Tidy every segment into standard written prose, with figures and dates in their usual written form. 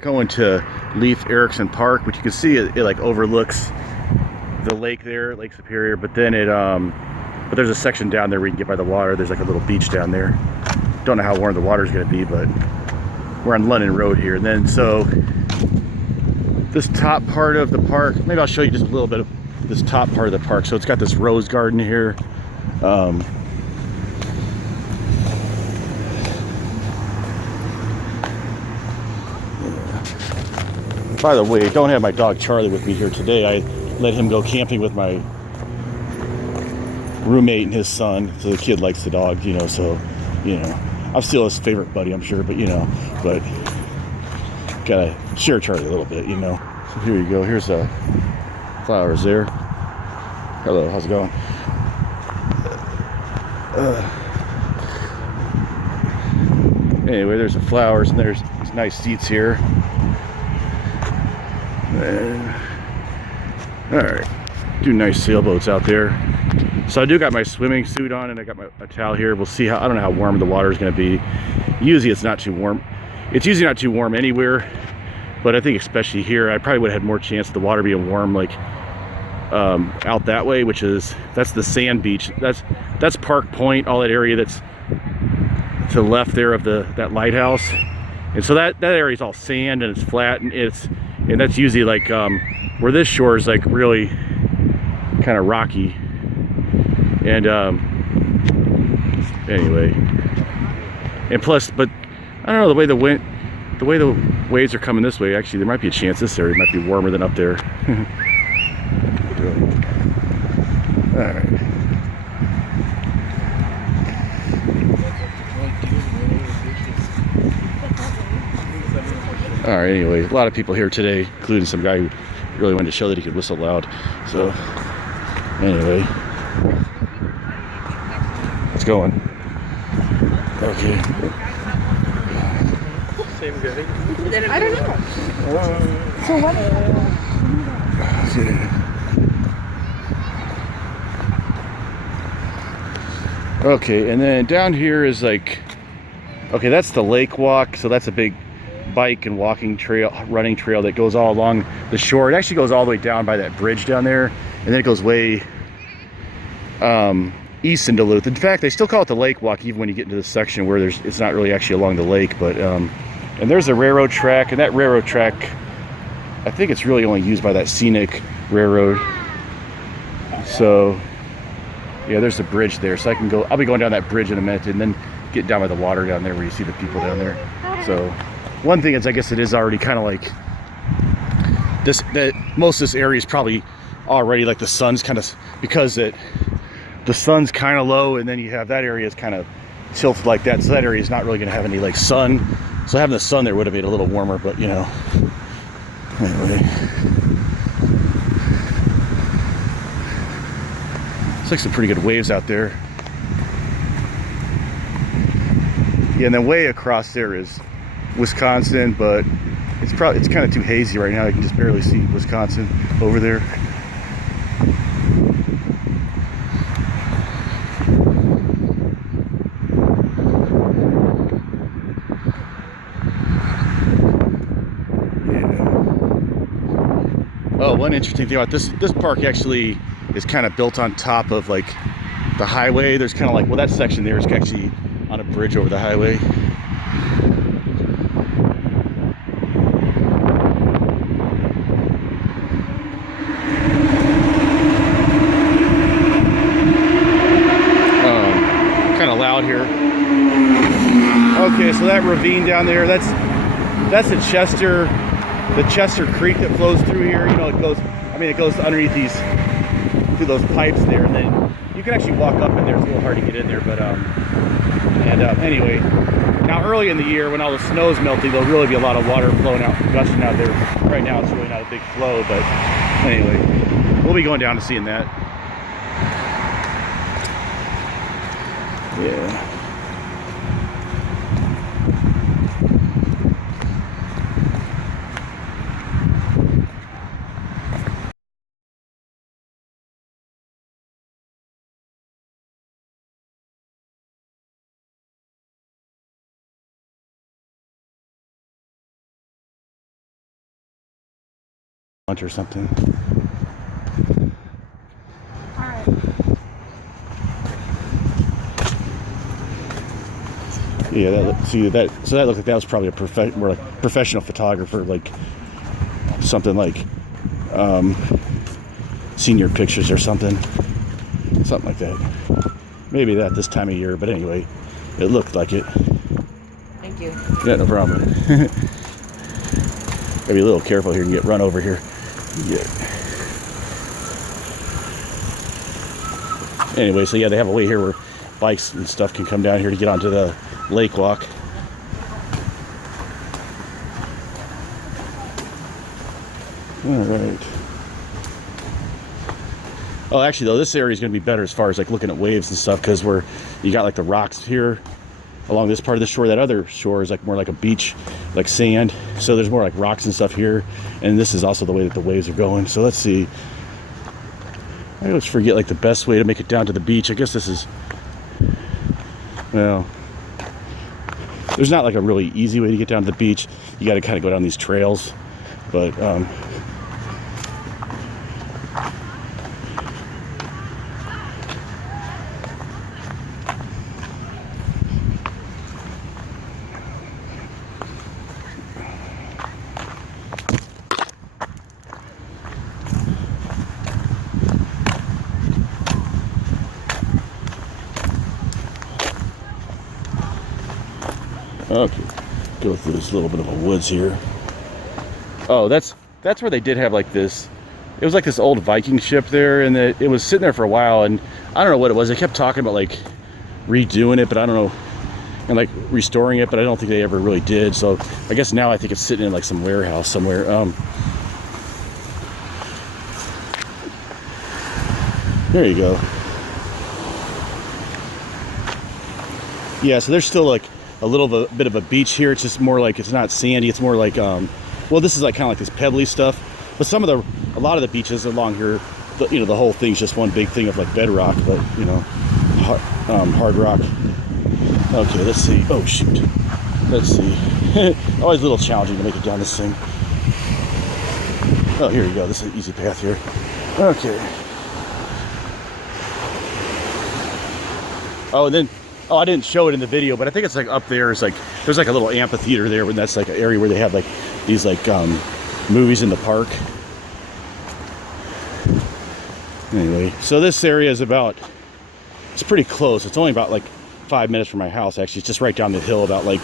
Going to Leif Erikson Park, which you can see it like overlooks the lake there, Lake Superior, but then but there's a section down there where you can get by the water. There's like a little beach down there. Don't know how warm the water is going to be, but we're on London Road here. And then so this top part of the park, maybe I'll show you just a little bit of this top part of the park. So it's got this rose garden here. By the way, don't have my dog Charlie with me here today. I let him go camping with my roommate and his son. So the kid likes the dog, you know, so, you know, I'm still his favorite buddy, I'm sure, but, you know, but gotta share Charlie a little bit, you know. So here you go. Here's the flowers there. Hello, how's it going? Anyway, there's the flowers and there's these nice seats here. All right, do nice sailboats out there. So I do got my swimming suit on and I got a towel here. We'll see how, I don't know how warm the water is going to be. Usually it's not too warm. It's usually not too warm anywhere, but I think especially here, I probably would have had more chance of the water being warm, like out that way, that's the sand beach. That's Park Point, all that area that's to the left there of that lighthouse. And so that area is all sand and it's flat, and that's usually like where this shore is like really kind of rocky. And anyway, and plus, but I don't know, the way the waves are coming this way, actually there might be a chance this area might be warmer than up there. All right. All right, anyway, a lot of people here today, including some guy who really wanted to show that he could whistle loud. So, anyway, it's going. Okay. Same guy. I don't know. So what? Okay, and then down here is like, okay, that's the lake walk. So that's a big bike and walking trail, running trail that goes all along the shore. It actually goes all the way down by that bridge down there, and then it goes way east in Duluth. In fact, they still call it the lake walk even when you get into this section where it's not really actually along the lake. But and there's a railroad track, and that railroad track, I think it's really only used by that scenic railroad. So yeah, there's a bridge there, so I'll be going down that bridge in a minute and then get down by the water down there where you see the people down there. So one thing is, I guess it is already kind of like that most of this area is probably already like the sun's kind of, because the sun's kind of low, and then you have that area is kind of tilted like that, so that area is not really going to have any like sun. So having the sun there would have made it a little warmer, but you know, anyway. It's like some pretty good waves out there. Yeah, and then way across there is Wisconsin, but it's kind of too hazy right now. You can just barely see Wisconsin over there. Yeah. Oh, one interesting thing about this park actually is kind of built on top of like the highway. There's kind of like, well, that section there is actually on a bridge over the highway. Kind of loud here. Okay, so that ravine down there, that's the Chester Creek that flows through here. You know, it goes underneath through those pipes there, and then you can actually walk up in there. It's a little hard to get in there, but anyway, now early in the year when all the snow's melting, there'll really be a lot of water flowing out, gushing out there. Right now it's really not a big flow, but anyway, we'll be going down to seeing that. Yeah. lunch or something. All right. Yeah, that looked like that was probably a more like professional photographer, like something like senior pictures or something like that. Maybe that this time of year, but anyway, it looked like it. Thank you. Yeah, no problem. Gotta be a little careful here and get run over here. Yeah. Anyway, so yeah, they have a way here where bikes and stuff can come down here to get onto the lake walk. All right. Oh, actually, though, this area is going to be better as far as like looking at waves and stuff, because where you got like the rocks here along this part of the shore. That other shore is like more like a beach, like sand. So there's more like rocks and stuff here, and this is also the way that the waves are going. So let's see. I always forget like the best way to make it down to the beach. I guess this is, well, there's not like a really easy way to get down to the beach. You got to kind of go down these trails, but okay, go through this little bit of a woods here. Oh, that's where they did have like this. It was like this old Viking ship there, and it was sitting there for a while, and I don't know what it was. They kept talking about like redoing it, but I don't know, and like restoring it, but I don't think they ever really did. So I guess now I think it's sitting in like some warehouse somewhere. There you go. Yeah, so there's still like a little bit of a beach here. It's just more like, it's not sandy, it's more like well, this is like kind of like this pebbly stuff, but a lot of the beaches along here, the whole thing's just one big thing of like bedrock, but hard rock. Okay, let's see. Oh shoot, let's see. Always a little challenging to make it down this thing. Oh, here you go. This is an easy path here. Okay. Oh, and then, oh, I didn't show it in the video, but I think it's like up there. It's like there's like a little amphitheater there, and that's like an area where they have like these like movies in the park. Anyway, so this area is it's pretty close. It's only about like 5 minutes from my house. Actually, it's just right down the hill, about like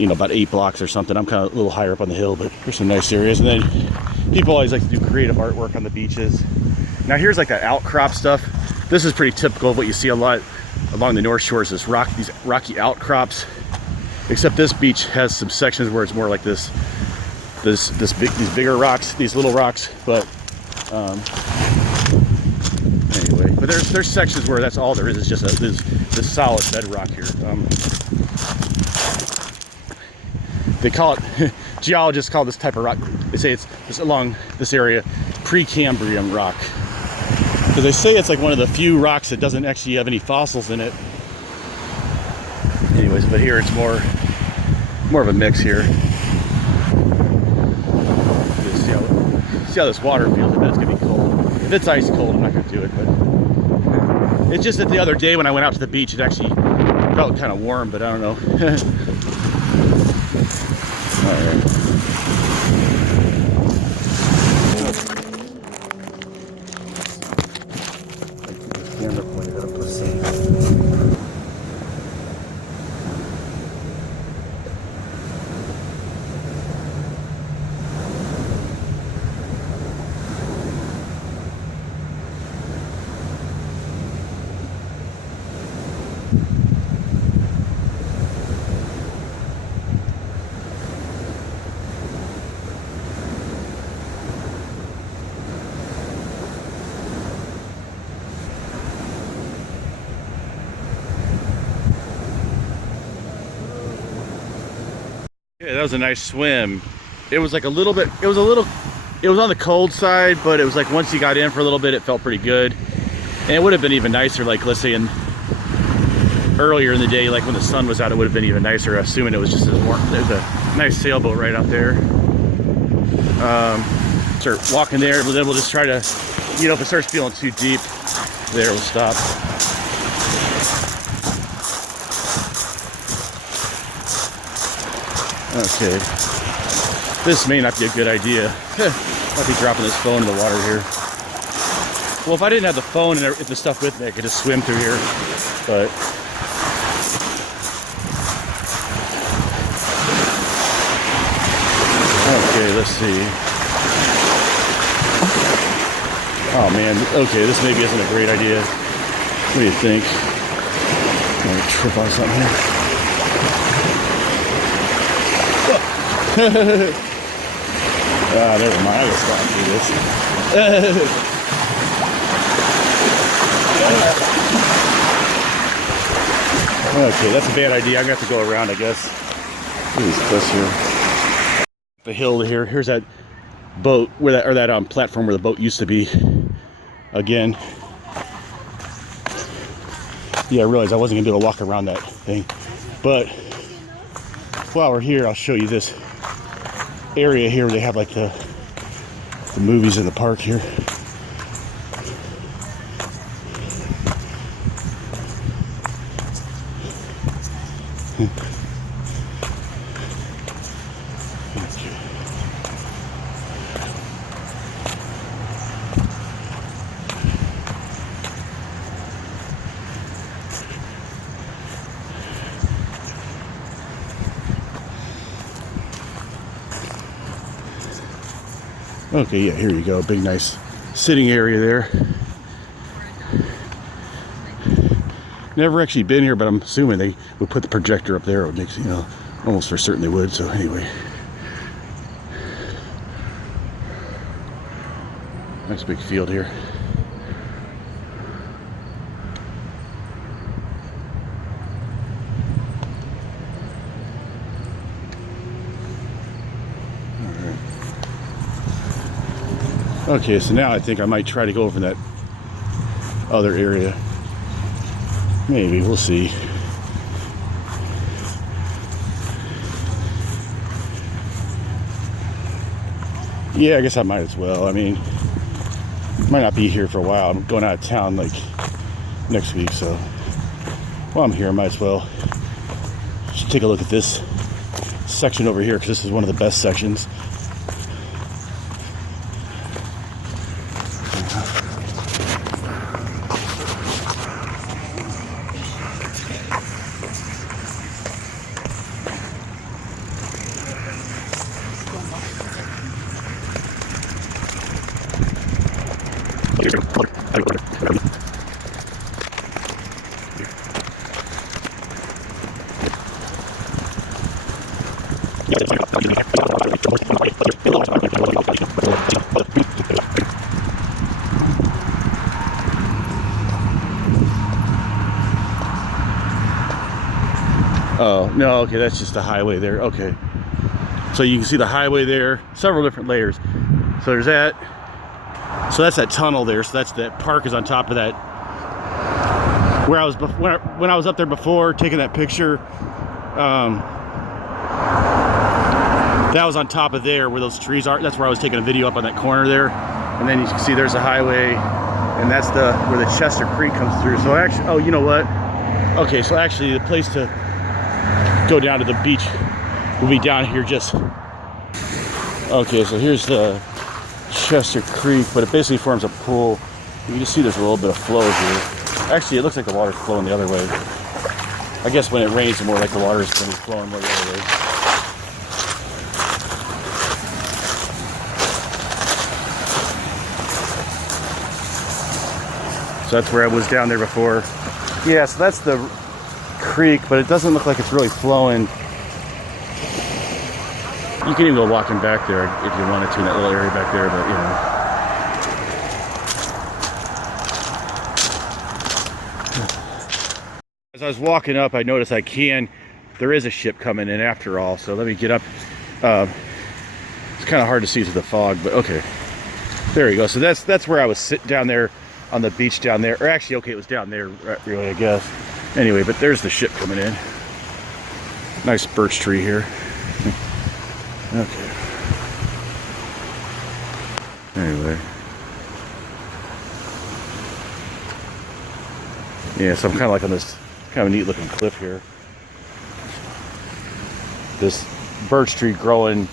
about 8 blocks or something. I'm kind of a little higher up on the hill, but there's some nice areas. And then people always like to do creative artwork on the beaches. Now here's like that outcrop stuff. This is pretty typical of what you see a lot along the North Shores, these rocky outcrops. Except this beach has some sections where it's more like these bigger rocks, these little rocks. But anyway, but there's sections where that's all there is. It's just this solid bedrock here. They call it, geologists call this type of rock, they say it's along this area Precambrian rock. Because they say it's like one of the few rocks that doesn't actually have any fossils in it. Anyways, but here it's more of a mix here. See how this water feels. I bet it's gonna be cold. If it's ice cold, I'm not gonna do it. But it's just that the other day when I went out to the beach, it actually felt kind of warm. But I don't know. All right. Yeah, that was a nice swim. It was like it was on the cold side, but it was like once you got in for a little bit, it felt pretty good. And it would have been even nicer, like let's say earlier in the day, like when the sun was out, it would have been even nicer, assuming it was just as warm. There's a nice sailboat right out there. start walking there, but then we'll just try to, you know, if it starts feeling too deep, there we'll stop. Okay. This may not be a good idea. I'll be dropping this phone in the water here. Well, if I didn't have the phone and the stuff with me, I could just swim through here. But okay, let's see. Oh man, okay, this maybe isn't a great idea. What do you think? I'm gonna trip on something here. Never mind, I gotta stop through this. Okay, that's a bad idea. I'm gonna have to go around, I guess. Look at these cliffs here. The hill here. Here's that boat where that platform where the boat used to be. Again. Yeah, I realized I wasn't gonna be able to walk around that thing. But while we're here, I'll show you this area here where they have like the movies in the park here. Okay, yeah, here you go. Big, nice sitting area there. Never actually been here, but I'm assuming they would put the projector up there. It would make, you know, almost for certain they would. So anyway, nice big field here. Okay, so now I think I might try to go over that other area. Maybe, we'll see. Yeah, I guess I might as well. I mean, might not be here for a while. I'm going out of town like next week, so while I'm here, I might as well just take a look at this section over here, because this is one of the best sections. Oh, no, okay, that's just the highway there. Okay. So you can see the highway there, several different layers. So there's that. So that's that tunnel there. So that's that park is on top of that. Where I was when I was up there before taking that picture, that was on top of there where those trees are. That's where I was taking a video up on that corner there. And then you can see there's a highway, and that's where the Chester Creek comes through. So actually, oh, you know what? Okay, so actually the place to go down to the beach will be down here just. Okay, so here's the Chester Creek, but it basically forms a pool. You can just see there's a little bit of flow here. Actually, it looks like the water's flowing the other way. I guess when it rains, more like the water's going to be flowing more the other way. So that's where I was down there before. Yeah, so that's the creek, but it doesn't look like it's really flowing. You can even go walking back there if you wanted to in that little area back there, but you know. As I was walking up, I noticed there is a ship coming in after all, so let me get up. It's kind of hard to see through the fog, but okay. There you go. So that's where I was sitting down there on the beach down there. Or actually, okay, it was down there, really, I guess. Anyway, but there's the ship coming in. Nice birch tree here. Okay. Anyway. Yeah, so I'm kind of like on this kind of neat looking cliff here. This birch tree growing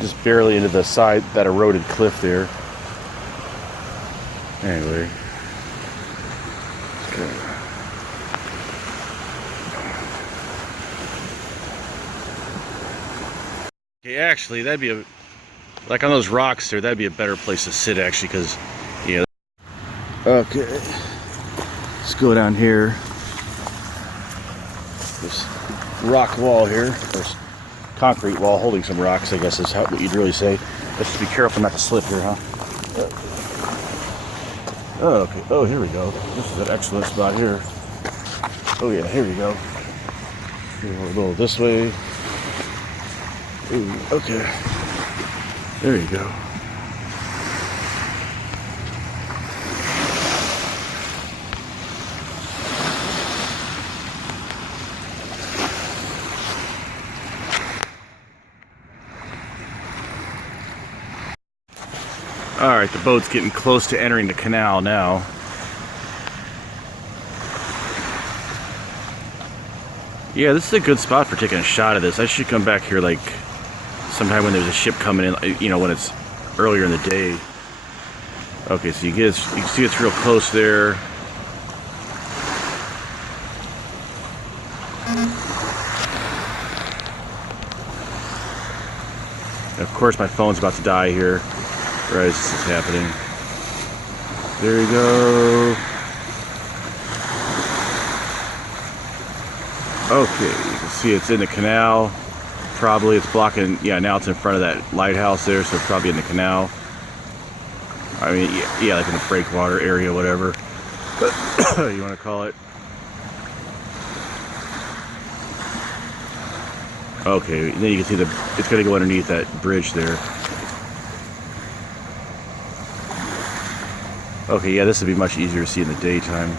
just barely into the side, that eroded cliff there. Anyway. Okay, actually, that'd be like on those rocks there, that'd be a better place to sit actually, because, yeah. Okay. Let's go down here. This rock wall here, this concrete wall holding some rocks, I guess is what you'd really say. Let's just be careful not to slip here, huh? Oh, okay. Oh, here we go. This is an excellent spot here. Oh yeah, here we go. We'll go this way. Ooh, okay. There you go. Alright, the boat's getting close to entering the canal now. Yeah, this is a good spot for taking a shot of this. I should come back here like sometime when there's a ship coming in, you know, when it's earlier in the day. Okay, so you can see it's real close there. And of course my phone's about to die here right as this is happening. There you go. Okay, you can see it's in the canal. Probably it's blocking, yeah, now it's in front of that lighthouse there, so it's probably in the canal. I mean, yeah, like in the breakwater area, whatever you want to call it. Okay, and then you can see it's going to go underneath that bridge there. Okay, yeah, this would be much easier to see in the daytime.